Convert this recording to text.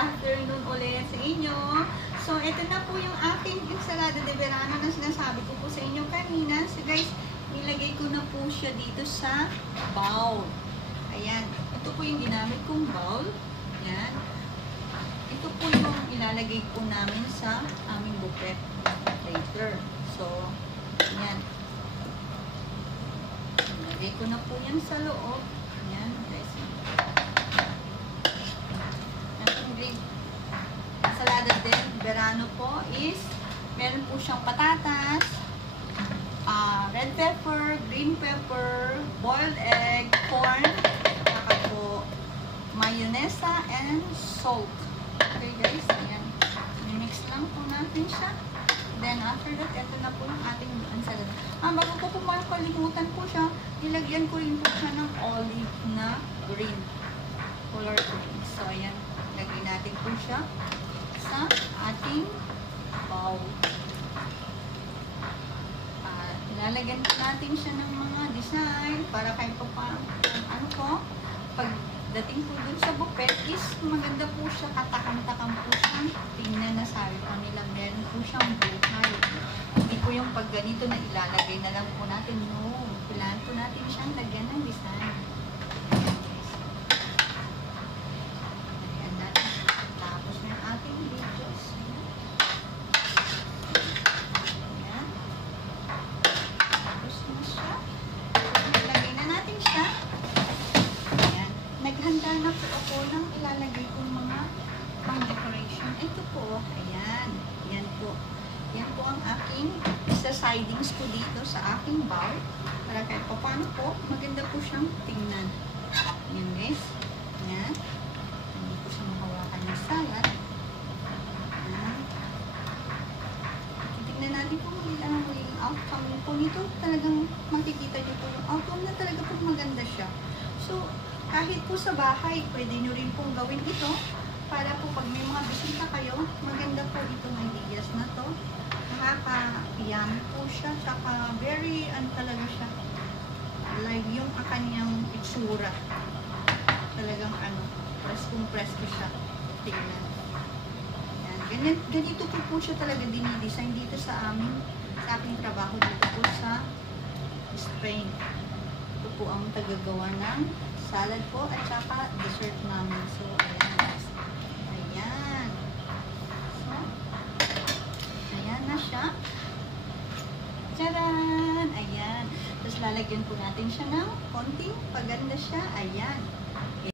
afternoon ulit sa inyo. So, ito na po yung aking ensalada de verano na sinasabi ko po sa inyo kanina. So, guys, nilagay ko na po siya dito sa bowl. Ayan. Ito po yung ginamit kong bowl. Ayan. Ito po yung ilalagay po namin sa aming buffet later. So, ayan. Nilagay ko na po yan sa loob. Ayan, guys. Ensalada de verano po is meron po siyang patatas, red pepper, green pepper, boiled egg, corn, saka po mayonesa and salt. Okay guys, ayan. Mix lang po natin siya. Then after that, ito na po yung ating ensalada. Bago ko po makalimutan po siya, nilagyan ko rin po siya ng olive na green. Color green. So ayan, lagay natin po siya sa ating bowl. Ilalagyan po natin siya ng mga design para kahit pa ano po, pagdating po dun sa buffet is maganda po siya, katakam-takam po siyang tingnan na sabi po nila, meron po siyang buhay. Hindi po yung pag ganito na ilalagay na lang po natin. No, kailangan po natin siyang lagyan ng design. Naghanda na po ako ng ilalagay kong mga pang-decoration. Ito po, ayan. Yan po. Yan po ang aking isa-sidings ko dito sa aking bowl. Para kahit pa paano po, maganda po siyang tingnan. Yan guys. Ayan. Hindi po siya mahawakan ng salad. Ayan. Tingnan natin po ang outcome po nito. Talagang makikita nyo po yung outcome na talaga po maganda siya. So, kahit po sa bahay, pwede nyo rin pong gawin ito para po pag may mga bisita kayo, maganda po itong ideas na to. Nakaka-yummy po siya, saka very, talaga siya, like yung kanyang itsura. Talagang preskong-presko siya. Tingnan. Yan. Ganito po siya talaga dinidesign dito sa aking trabaho dito po sa Spain. Ito po ang tagagawa ng salad po at saka dessert namin. So, ayan guys. Ayan. So, ayan na siya. Tcharan! Ayan. Tapos lalagyan po natin siya ng konting paganda siya. Ayan.